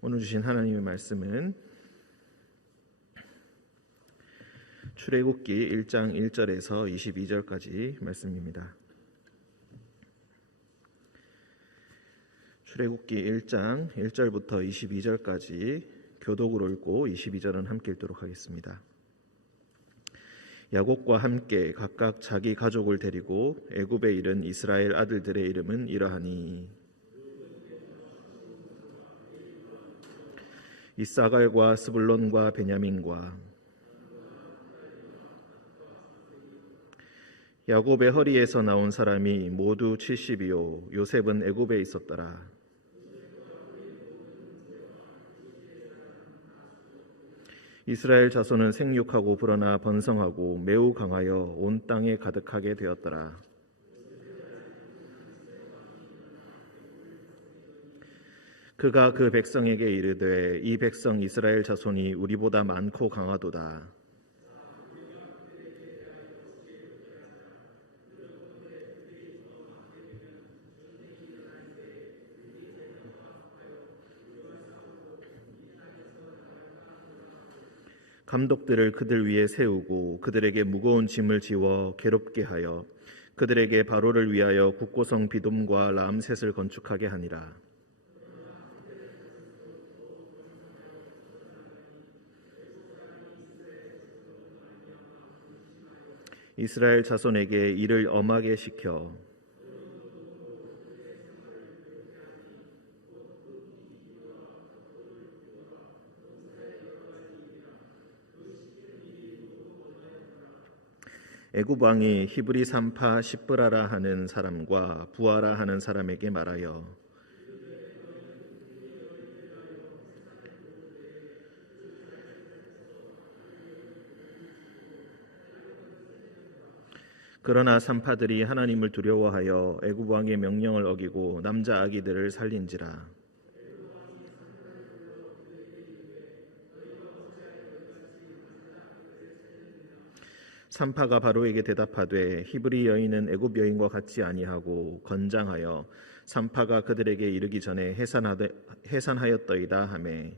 오늘 주신 하나님의 말씀은 출애굽기 1장 1절에서 22절까지 말씀입니다. 출애굽기 1장 1절부터 22절까지 교독으로 읽고 22절은 함께 읽도록 하겠습니다. 야곱과 함께 각각 자기 가족을 데리고 애굽에 이른 이스라엘 아들들의 이름은 이러하니 이사갈과 스불론과 베냐민과 야곱의 허리에서 나온 사람이 모두 70이요 요셉은 애굽에 있었더라. 이스라엘 자손은 생육하고 불어나 번성하고 매우 강하여 온 땅에 가득하게 되었더라. 그가 그 백성에게 이르되 이 백성 이스라엘 자손이 우리보다 많고 강하도다. 감독들을 그들 위에 세우고 그들에게 무거운 짐을 지워 괴롭게 하여 그들에게 바로를 위하여 국고성 비돔과 람셋을 건축하게 하니라. 이스라엘 자손에게 이를 엄하게 시켜 애굽 왕이 히브리 산파 시브라라 하는 사람과 부하라 하는 사람에게 말하여 그러나 산파들이 하나님을 두려워하여 애굽 왕의 명령을 어기고 남자 아기들을 살린지라. 산파가 바로에게 대답하되 히브리 여인은 애굽 여인과 같지 아니하고 건장하여 산파가 그들에게 이르기 전에 해산하였더이다 하매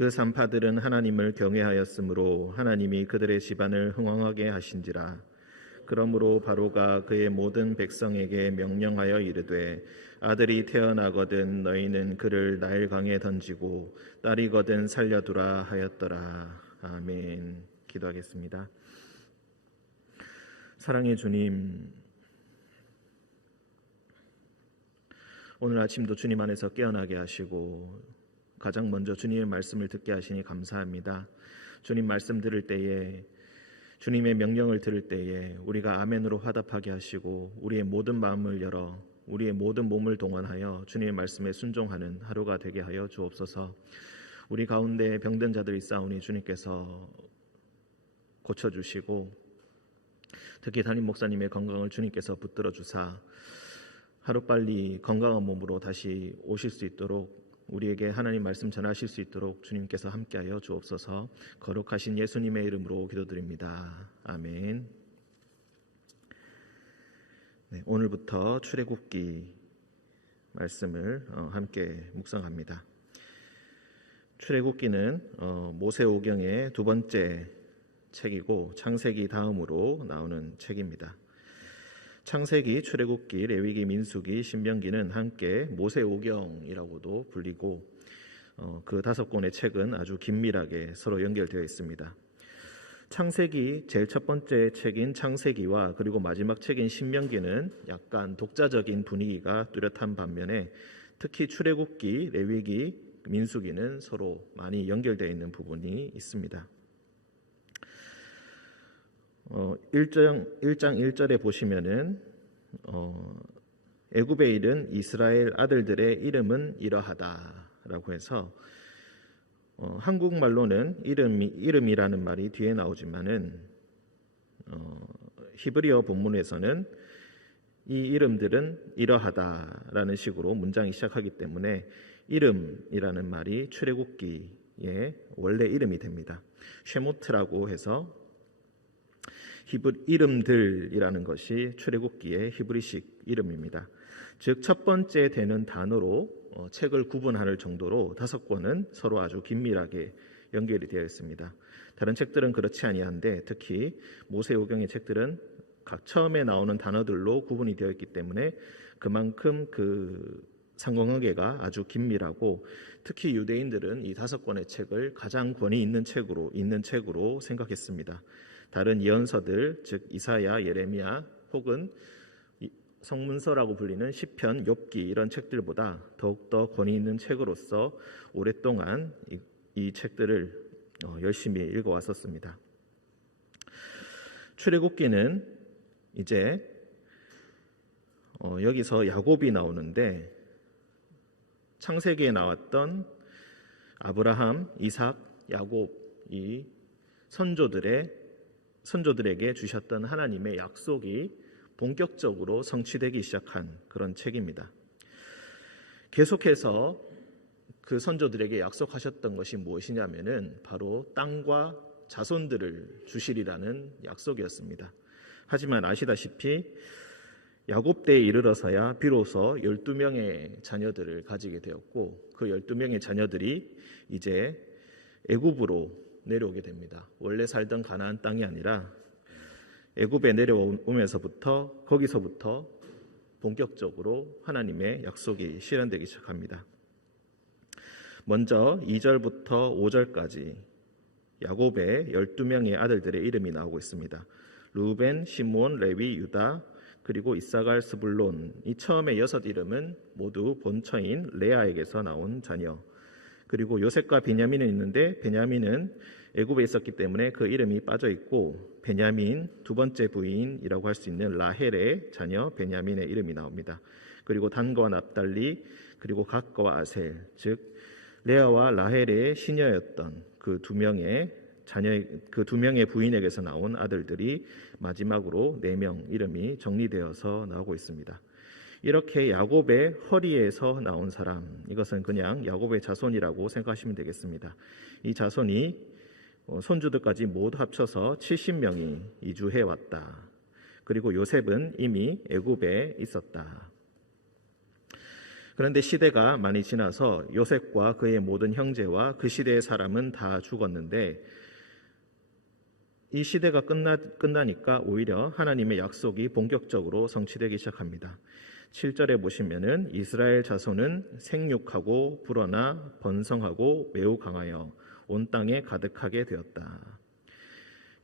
그 산파들은 하나님을 경외하였으므로 하나님이 그들의 집안을 흥왕하게 하신지라. 그러므로 바로가 그의 모든 백성에게 명령하여 이르되 아들이 태어나거든 너희는 그를 나일강에 던지고 딸이거든 살려두라 하였더라. 아멘. 기도하겠습니다. 사랑의 주님, 오늘 아침도 주님 안에서 깨어나게 하시고 가장 먼저 주님의 말씀을 듣게 하시니 감사합니다. 주님 말씀 들을 때에 주님의 명령을 들을 때에 우리가 아멘으로 화답하게 하시고 우리의 모든 마음을 열어 우리의 모든 몸을 동원하여 주님의 말씀에 순종하는 하루가 되게 하여 주옵소서. 우리 가운데 병든 자들이 있사오니 주님께서 고쳐주시고 특히 담임 목사님의 건강을 주님께서 붙들어 주사 하루빨리 건강한 몸으로 다시 오실 수 있도록 우리에게 하나님 말씀 전하실 수 있도록 주님께서 함께하여 주옵소서. 거룩하신 예수님의 이름으로 기도드립니다. 아멘. 네, 오늘부터 출애굽기 말씀을 함께 묵상합니다. 출애굽기는 모세오경의 두 번째 책이고 창세기 다음으로 나오는 책입니다. 창세기, 출애굽기, 레위기, 민수기, 신명기는 함께 모세오경이라고도 불리고 그 5권의 책은 아주 긴밀하게 서로 연결되어 있습니다. 창세기 제일 첫 번째 책인 창세기와 그리고 마지막 책인 신명기는 약간 독자적인 분위기가 뚜렷한 반면에 특히 출애굽기, 레위기, 민수기는 서로 많이 연결되어 있는 부분이 있습니다. 1장 1절에 보시면은 애굽에 이른 이스라엘 아들들의 이름은 이러하다라고 해서 한국말로는 이름이라는 말이 뒤에 나오지만은 히브리어 본문에서는 이 이름들은 이러하다라는 식으로 문장이 시작하기 때문에 이름이라는 말이 출애굽기의 원래 이름이 됩니다. 쉐모트라고 해서 이름들이라는 것이 출애굽기의 히브리식 이름입니다. 즉 첫 번째 되는 단어로 책을 구분할 정도로 5권은 서로 아주 긴밀하게 연결이 되어 있습니다. 다른 책들은 그렇지 아니한데 특히 모세오경의 책들은 각 처음에 나오는 단어들로 구분이 되어 있기 때문에 그만큼 그 상관관계가 아주 긴밀하고, 특히 유대인들은 이 5권의 책을 가장 권위 있는 책으로 생각했습니다. 다른 예언서들, 즉 이사야, 예레미야 혹은 성문서라고 불리는 시편, 욥기 이런 책들보다 더욱더 권위 있는 책으로서 오랫동안 이 책들을 열심히 읽어왔었습니다. 출애굽기는 이제 여기서 야곱이 나오는데, 창세기에 나왔던 아브라함, 이삭, 야곱 이 선조들에게 주셨던 하나님의 약속이 본격적으로 성취되기 시작한 그런 책입니다. 계속해서 그 선조들에게 약속하셨던 것이 무엇이냐면은 바로 땅과 자손들을 주시리라는 약속이었습니다. 하지만 아시다시피 야곱 때에 이르러서야 비로소 12명의 자녀들을 가지게 되었고, 그 12명의 자녀들이 이제 애굽으로 내려오게 됩니다. 원래 살던 가나안 땅이 아니라 애굽에 내려오면서부터 거기서부터 본격적으로 하나님의 약속이 실현되기 시작합니다. 먼저 2절부터 5절까지 야곱의 12명의 아들들의 이름이 나오고 있습니다. 루벤, 시므온, 레위, 유다, 그리고 이사갈, 스불론. 이 처음에 6 이름은 모두 본처인 레아에게서 나온 자녀. 그리고 요셉과 베냐민은 있는데 베냐민은 애굽에 있었기 때문에 그 이름이 빠져 있고, 베냐민 두 번째 부인이라고 할 수 있는 라헬의 자녀 베냐민의 이름이 나옵니다. 그리고 단과 납달리, 그리고 갓과 아셀, 즉 레아와 라헬의 시녀였던 그 두 명의 부인에게서 나온 아들들이 마지막으로 4명 이름이 정리되어서 나오고 있습니다. 이렇게 야곱의 허리에서 나온 사람, 이것은 그냥 야곱의 자손이라고 생각하시면 되겠습니다. 이 자손이 손주들까지 모두 합쳐서 70명이 이주해 왔다. 그리고 요셉은 이미 애굽에 있었다. 그런데 시대가 많이 지나서 요셉과 그의 모든 형제와 그 시대의 사람은 다 죽었는데, 이 시대가 끝나니까 오히려 하나님의 약속이 본격적으로 성취되기 시작합니다. 7절에 보시면은 이스라엘 자손은 생육하고 불어나 번성하고 매우 강하여 온 땅에 가득하게 되었다.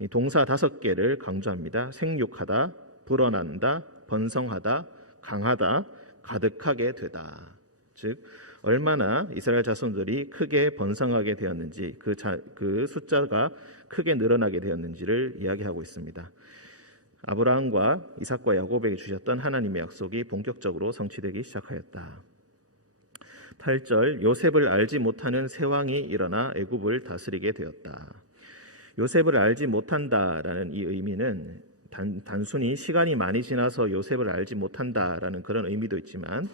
이 동사 5개를 강조합니다. 생육하다, 불어난다, 번성하다, 강하다, 가득하게 되다. 즉 얼마나 이스라엘 자손들이 크게 번성하게 되었는지, 그 숫자가 크게 늘어나게 되었는지를 이야기하고 있습니다. 아브라함과 이삭과 야곱에게 주셨던 하나님의 약속이 본격적으로 성취되기 시작하였다. 8절, 요셉을 알지 못하는 새 왕이 일어나 애굽을 다스리게 되었다. 요셉을 알지 못한다라는 이 의미는 단순히 시간이 많이 지나서 요셉을 알지 못한다라는 그런 의미도 있지만,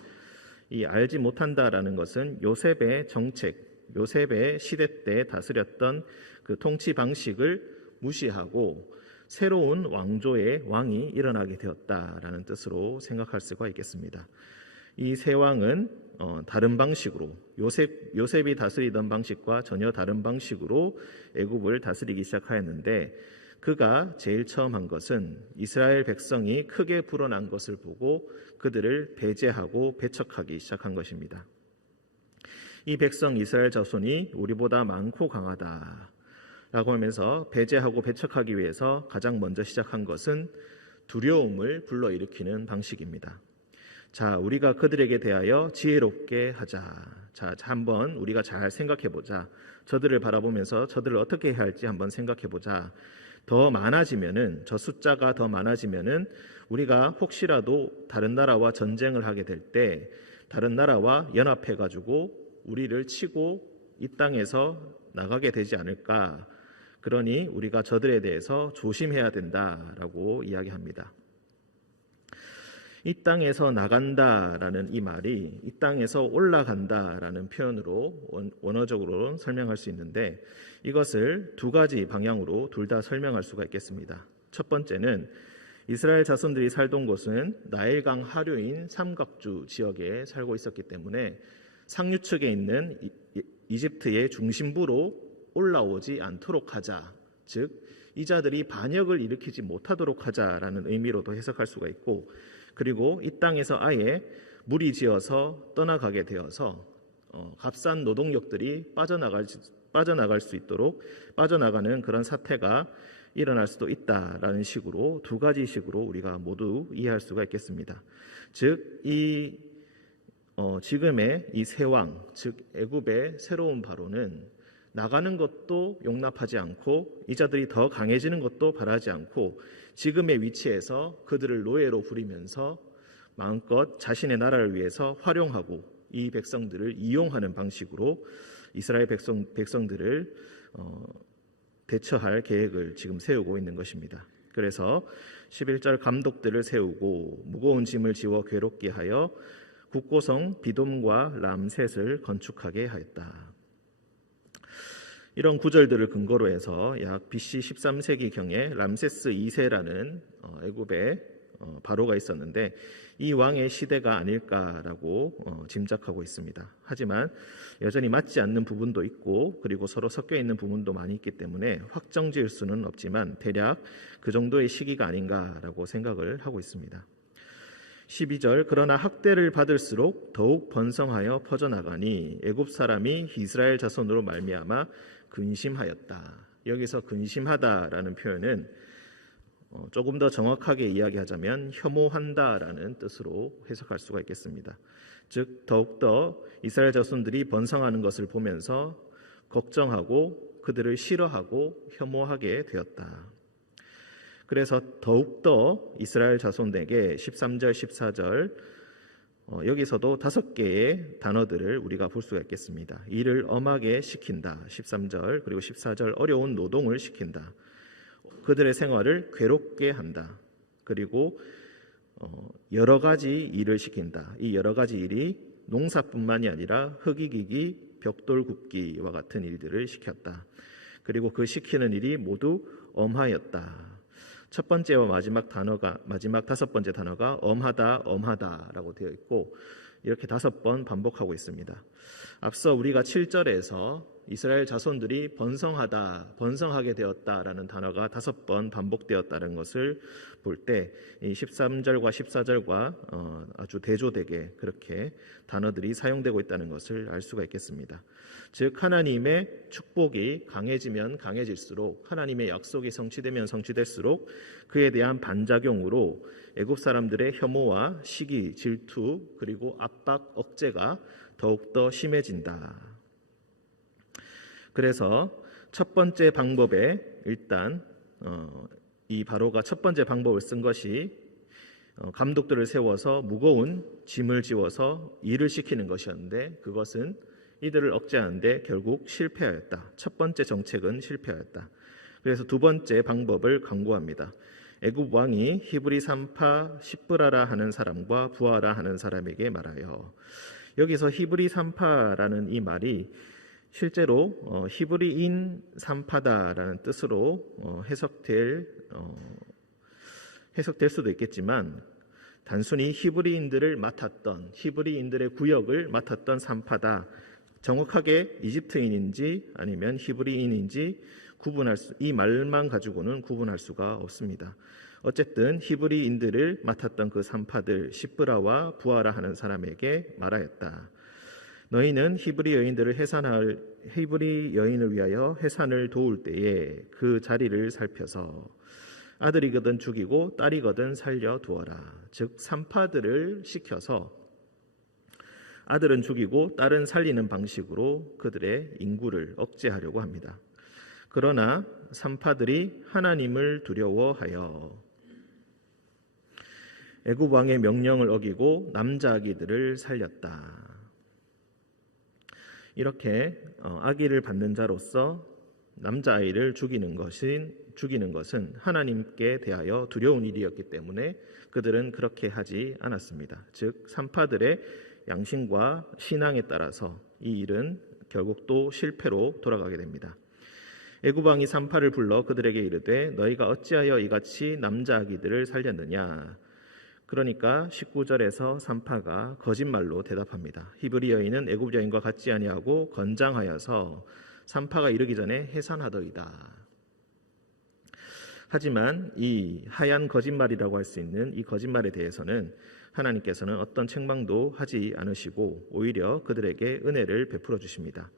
이 알지 못한다라는 것은 요셉의 정책, 요셉의 시대 때 다스렸던 그 통치 방식을 무시하고 새로운 왕조의 왕이 일어나게 되었다라는 뜻으로 생각할 수가 있겠습니다. 이 새 왕은 다른 방식으로 요셉이 다스리던 방식과 전혀 다른 방식으로 애굽을 다스리기 시작하였는데, 그가 제일 처음 한 것은 이스라엘 백성이 크게 불어난 것을 보고 그들을 배제하고 배척하기 시작한 것입니다. 이 백성 이스라엘 자손이 우리보다 많고 강하다 라고 하면서 배제하고 배척하기 위해서 가장 먼저 시작한 것은 두려움을 불러일으키는 방식입니다. 자, 우리가 그들에게 대하여 지혜롭게 하자. 자, 한번 우리가 잘 생각해 보자. 저들을 바라보면서 저들을 어떻게 해야 할지 한번 생각해 보자. 더 많아지면은, 저 숫자가 더 많아지면은 우리가 혹시라도 다른 나라와 전쟁을 하게 될 때 다른 나라와 연합해 가지고 우리를 치고 이 땅에서 나가게 되지 않을까. 그러니 우리가 저들에 대해서 조심해야 된다라고 이야기합니다. 이 땅에서 나간다라는 이 말이 이 땅에서 올라간다라는 표현으로 원어적으로 설명할 수 있는데, 이것을 두 가지 방향으로 둘 다 설명할 수가 있겠습니다. 첫 번째는 이스라엘 자손들이 살던 곳은 나일강 하류인 삼각주 지역에 살고 있었기 때문에 상류측에 있는 이집트의 중심부로 올라오지 않도록 하자, 즉 이자들이 반역을 일으키지 못하도록 하자라는 의미로도 해석할 수가 있고, 그리고 이 땅에서 아예 무리지어서 떠나가게 되어서 값싼 노동력들이 빠져나갈 수 있도록 빠져나가는 그런 사태가 일어날 수도 있다라는 식으로 두 가지 식으로 우리가 모두 이해할 수가 있겠습니다. 즉 이 지금의 이 새 왕, 즉 애굽의 새로운 바로는 나가는 것도 용납하지 않고 이자들이 더 강해지는 것도 바라지 않고 지금의 위치에서 그들을 노예로 부리면서 마음껏 자신의 나라를 위해서 활용하고 이 백성들을 이용하는 방식으로 이스라엘 백성들을 대처할 계획을 지금 세우고 있는 것입니다. 그래서 11절 감독들을 세우고 무거운 짐을 지워 괴롭게 하여 국고성 비돔과 람셋을 건축하게 하였다. 이런 구절들을 근거로 해서 약 BC 13세기경에 람세스 2세라는 애굽의 바로가 있었는데 이 왕의 시대가 아닐까라고 짐작하고 있습니다. 하지만 여전히 맞지 않는 부분도 있고 그리고 서로 섞여 있는 부분도 많이 있기 때문에 확정지을 수는 없지만 대략 그 정도의 시기가 아닌가라고 생각을 하고 있습니다. 12절 그러나 학대를 받을수록 더욱 번성하여 퍼져나가니 애굽 사람이 이스라엘 자손으로 말미암아 근심하였다. 여기서 근심하다라는 표현은 조금 더 정확하게 이야기하자면 혐오한다라는 뜻으로 해석할 수가 있겠습니다. 즉 더욱더 이스라엘 자손들이 번성하는 것을 보면서 걱정하고 그들을 싫어하고 혐오하게 되었다. 그래서 더욱더 이스라엘 자손에게 13절 14절 여기서도 5개의 단어들을 우리가 볼 수가 있겠습니다. 이를 엄하게 시킨다 13절, 그리고 14절 어려운 노동을 시킨다, 그들의 생활을 괴롭게 한다, 그리고 여러 가지 일을 시킨다. 이 여러 가지 일이 농사뿐만이 아니라 흑이기기, 벽돌 굽기와 같은 일들을 시켰다. 그리고 그 시키는 일이 모두 엄하였다. 첫 번째와 마지막 5번째 단어가 엄하다라고 되어 있고 이렇게 5번 반복하고 있습니다. 앞서 우리가 7절에서 이스라엘 자손들이 번성하게 되었다라는 단어가 5번 반복되었다는 것을 볼 때 이 13절과 14절과 아주 대조되게 그렇게 단어들이 사용되고 있다는 것을 알 수가 있겠습니다. 즉 하나님의 축복이 강해지면 강해질수록, 하나님의 약속이 성취되면 성취될수록 그에 대한 반작용으로 애굽 사람들의 혐오와 시기, 질투, 그리고 압박, 억제가 더욱더 심해진다. 그래서 첫 번째 방법에 일단 이 바로가 첫 번째 방법을 쓴 것이 감독들을 세워서 무거운 짐을 지워서 일을 시키는 것이었는데 그것은 이들을 억제하는데 결국 실패하였다. 첫 번째 정책은 실패하였다. 그래서 두 번째 방법을 강구합니다. 애굽 왕이 히브리 산파 시브라라 하는 사람과 부하라 하는 사람에게 말하여, 여기서 히브리 산파라는 이 말이 실제로 히브리인 산파다라는 뜻으로 해석될 수도 있겠지만 단순히 히브리인들을 맡았던, 히브리인들의 구역을 맡았던 산파다, 정확하게 이집트인인지 아니면 히브리인인지 이 말만 가지고는 구분할 수가 없습니다. 어쨌든 히브리인들을 맡았던 그 산파들 시브라와 부하라 하는 사람에게 말하였다. 너희는 히브리 여인을 위하여 해산을 도울 때에 그 자리를 살펴서 아들이거든 죽이고 딸이거든 살려 두어라. 즉 산파들을 시켜서 아들은 죽이고 딸은 살리는 방식으로 그들의 인구를 억제하려고 합니다. 그러나 산파들이 하나님을 두려워하여 애굽 왕의 명령을 어기고 남자 아기들을 살렸다. 이렇게 아기를 받는 자로서 남자아이를 죽이는 것은 하나님께 대하여 두려운 일이었기 때문에 그들은 그렇게 하지 않았습니다. 즉 산파들의 양심과 신앙에 따라서 이 일은 결국 또 실패로 돌아가게 됩니다. 애굽 왕이 산파를 불러 그들에게 이르되 너희가 어찌하여 이같이 남자 아기들을 살렸느냐. 그러니까 19절에서 산파가 거짓말로 대답합니다. 히브리 여인은 애굽 여인과 같지 아니하고 건장하여서 산파가 이르기 전에 해산하더이다. 하지만 이 하얀 거짓말이라고 할 수 있는 이 거짓말에 대해서는 하나님께서는 어떤 책망도 하지 않으시고 오히려 그들에게 은혜를 베풀어 주십니다.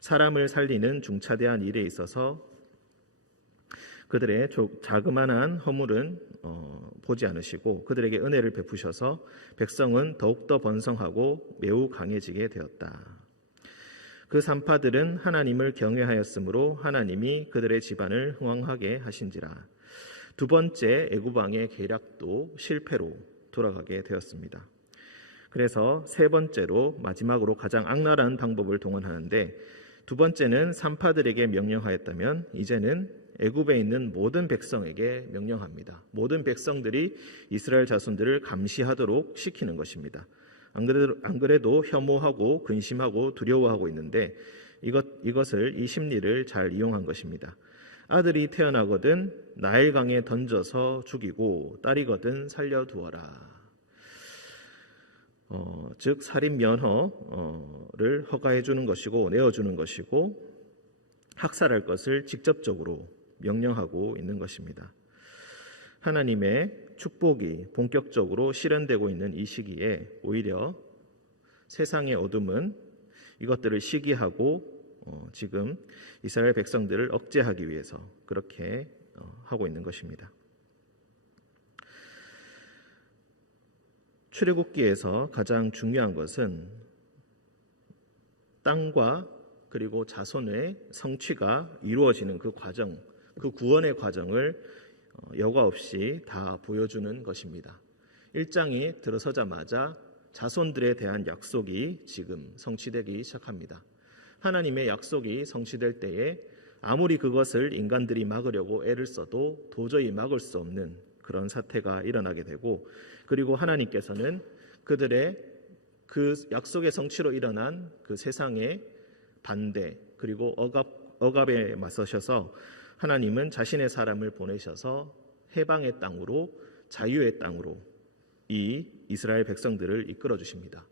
사람을 살리는 중차대한 일에 있어서 그들의 자그마한 허물은 보지 않으시고 그들에게 은혜를 베푸셔서 백성은 더욱더 번성하고 매우 강해지게 되었다. 그 산파들은 하나님을 경외하였으므로 하나님이 그들의 집안을 흥왕하게 하신지라. 두 번째 애굽 왕의 계략도 실패로 돌아가게 되었습니다. 그래서 세 번째로 마지막으로 가장 악랄한 방법을 동원하는데, 두 번째는 산파들에게 명령하였다면 이제는 애굽에 있는 모든 백성에게 명령합니다. 모든 백성들이 이스라엘 자손들을 감시하도록 시키는 것입니다. 안 그래도 혐오하고 근심하고 두려워하고 있는데 이것을 이 심리를 잘 이용한 것입니다. 아들이 태어나거든 나일강에 던져서 죽이고 딸이거든 살려두어라. 즉 살인 면허를 허가해 주는 것이고 내어주는 것이고 학살할 것을 직접적으로 명령하고 있는 것입니다. 하나님의 축복이 본격적으로 실현되고 있는 이 시기에 오히려 세상의 어둠은 이것들을 시기하고 지금 이스라엘 백성들을 억제하기 위해서 그렇게 하고 있는 것입니다. 출애굽기에서 가장 중요한 것은 땅과 그리고 자손의 성취가 이루어지는 그 과정, 그 구원의 과정을 여과 없이 다 보여주는 것입니다. 1장이 들어서자마자 자손들에 대한 약속이 지금 성취되기 시작합니다. 하나님의 약속이 성취될 때에 아무리 그것을 인간들이 막으려고 애를 써도 도저히 막을 수 없는 그런 사태가 일어나게 되고, 그리고 하나님께서는 그들의 그 약속의 성취로 일어난 그 세상의 반대 그리고 억압에 맞서셔서 하나님은 자신의 사람을 보내셔서 해방의 땅으로, 자유의 땅으로 이 이스라엘 백성들을 이끌어 주십니다.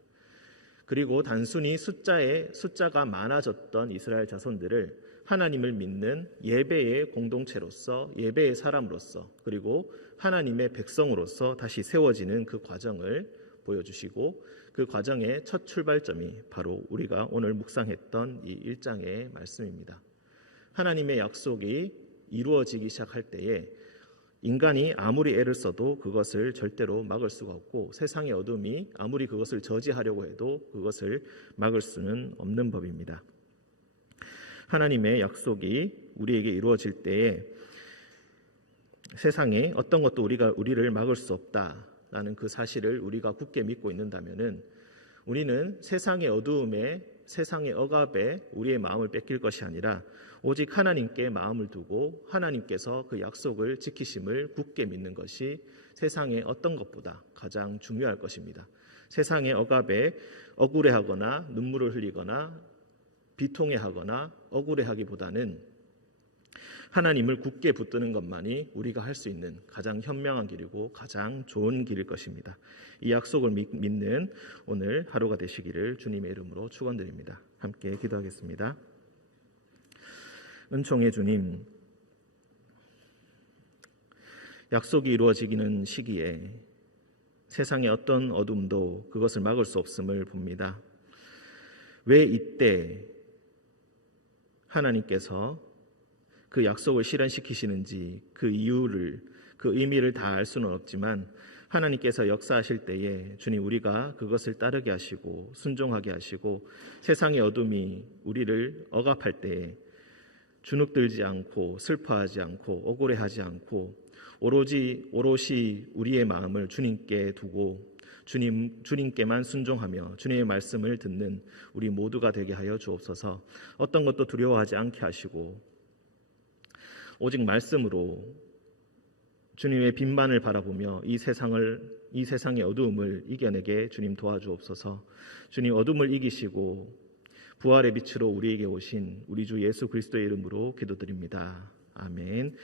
그리고 단순히 숫자가 많아졌던 이스라엘 자손들을 하나님을 믿는 예배의 공동체로서, 예배의 사람으로서, 그리고 하나님의 백성으로서 다시 세워지는 그 과정을 보여주시고, 그 과정의 첫 출발점이 바로 우리가 오늘 묵상했던 이 1장의 말씀입니다. 하나님의 약속이 이루어지기 시작할 때에 인간이 아무리 애를 써도 그것을 절대로 막을 수가 없고, 세상의 어둠이 아무리 그것을 저지하려고 해도 그것을 막을 수는 없는 법입니다. 하나님의 약속이 우리에게 이루어질 때에 세상에 어떤 것도 우리를 막을 수 없다라는 그 사실을 우리가 굳게 믿고 있는다면은 우리는 세상의 어두움에, 세상의 억압에 우리의 마음을 뺏길 것이 아니라 오직 하나님께 마음을 두고 하나님께서 그 약속을 지키심을 굳게 믿는 것이 세상의 어떤 것보다 가장 중요할 것입니다. 세상의 억압에 억울해하거나 눈물을 흘리거나 비통해하거나 억울해하기보다는 하나님을 굳게 붙드는 것만이 우리가 할 수 있는 가장 현명한 길이고 가장 좋은 길일 것입니다. 이 약속을 믿는 오늘 하루가 되시기를 주님의 이름으로 축원드립니다. 함께 기도하겠습니다. 은총의 주님, 약속이 이루어지기는 시기에 세상의 어떤 어둠도 그것을 막을 수 없음을 봅니다. 왜 이때 하나님께서 그 약속을 실현시키시는지 그 이유를, 그 의미를 다 알 수는 없지만 하나님께서 역사하실 때에 주님, 우리가 그것을 따르게 하시고 순종하게 하시고 세상의 어둠이 우리를 억압할 때에 주눅들지 않고 슬퍼하지 않고 억울해하지 않고 오롯이 우리의 마음을 주님께 두고 주님께만 순종하며 주님의 말씀을 듣는 우리 모두가 되게 하여 주옵소서. 어떤 것도 두려워하지 않게 하시고 오직 말씀으로 주님의 빛만을 바라보며 이 세상의 어두움을 이겨내게 주님 도와주옵소서. 주님, 어둠을 이기시고 부활의 빛으로 우리에게 오신 우리 주 예수 그리스도의 이름으로 기도드립니다. 아멘.